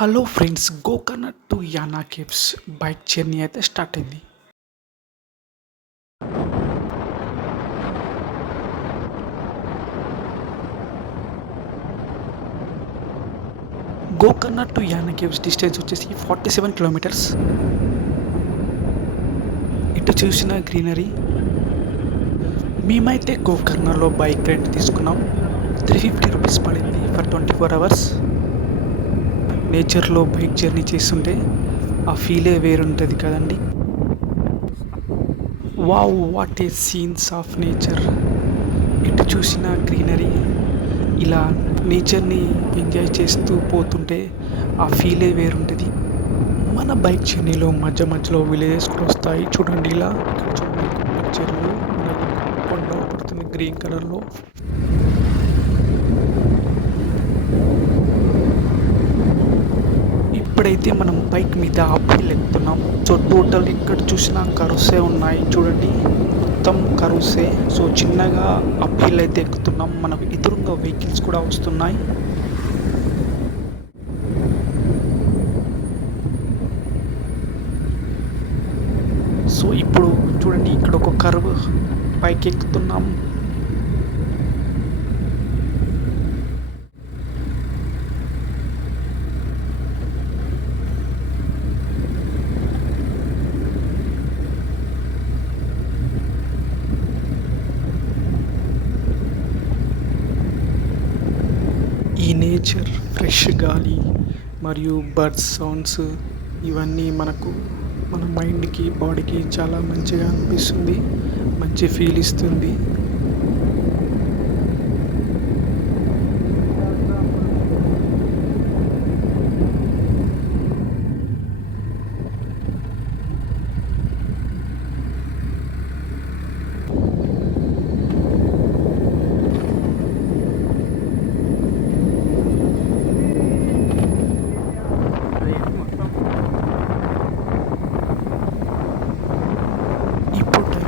Hello friends, Gokarna to Yana caves bike journey అయితే start అయింది. Gokarna to Yana caves distance వచ్చేసి 47 kilometres. ఇటు చూసిన గ్రీనరీ. మేమైతే గోకర్ణలో బైక్ రెంట్ తీసుకున్నాం. 350 రూపీస్ పడింది ఫర్ 24 అవర్స్. నేచర్లో బైక్ జర్నీ చేస్తుంటే ఆ ఫీలే వేరుంటుంది కదండి. Wow, what a scenes of nature. ఎటు చూసిన గ్రీనరీ. ఇలా నేచర్ని ఎంజాయ్ చేస్తూ పోతుంటే ఆ ఫీలే వేరుంటుంది. మన బైక్ జర్నీలో మధ్య మధ్యలో విలేజెస్ కూడా వస్తాయి చూడండి. ఇలా చెరువు కొండ పడుతుంది గ్రీన్ కలర్లో. ఇప్పుడైతే మనం బైక్ మీద అప్హిల్ ఎక్కుతున్నాం. సో టోటల్ ఇక్కడ చూసినా కరుసే ఉన్నాయి చూడండి, మొత్తం కరుసే. సో చిన్నగా అప్హిల్ అయితే ఎక్కుతున్నాం. మనకు ఎదురుగా వెహికల్స్ కూడా వస్తున్నాయి. సో ఇప్పుడు చూడండి, ఇక్కడ ఒక కర్వ్ పైకి ఎక్కుతున్నాం. ఈ నేచర్, ఫ్రెష్ గాలి మరియు బర్డ్స్ సౌండ్స్ ఇవన్నీ మన మైండ్కి, బాడీకి చాలా మంచిగా అనిపిస్తుంది, మంచి ఫీల్ ఇస్తుంది.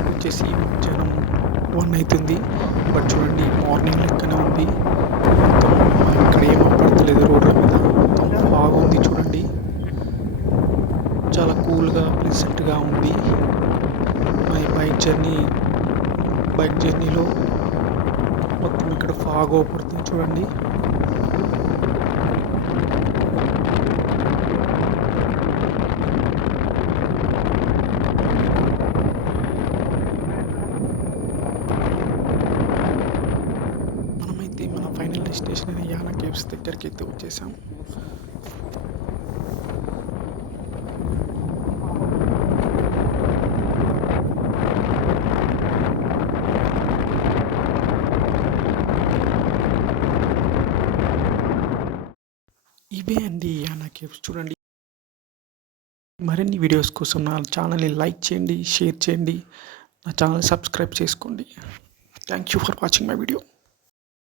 వచ్చేసి మధ్యాహ్నం 1 అవుతుంది. బట్ చూడండి, మార్నింగ్ లెక్కనే ఉంది. మొత్తం ఇక్కడ ఏమో పడతలేదు రోడ్ల మీద, మొత్తం ఫాగ్ ఉంది చూడండి. చాలా కూల్గా, ప్లెజెంట్గా ఉంది. మై బైక్ జర్నీలో మొత్తం ఇక్కడ ఫాగ్ పడుతుంది చూడండి. మన ఫైనల్ డెస్టినేషన్ అయిన యానా కేవ్స్ దగ్గరికి అయితే వచ్చేసాం. ఇవే అండి యానా కేవ్స్ చూడండి. మరిన్ని వీడియోస్ కోసం నా ఛానల్ని లైక్ చేయండి, షేర్ చేయండి, నా ఛానల్ సబ్స్క్రైబ్ చేసుకోండి. Thank you for watching my video.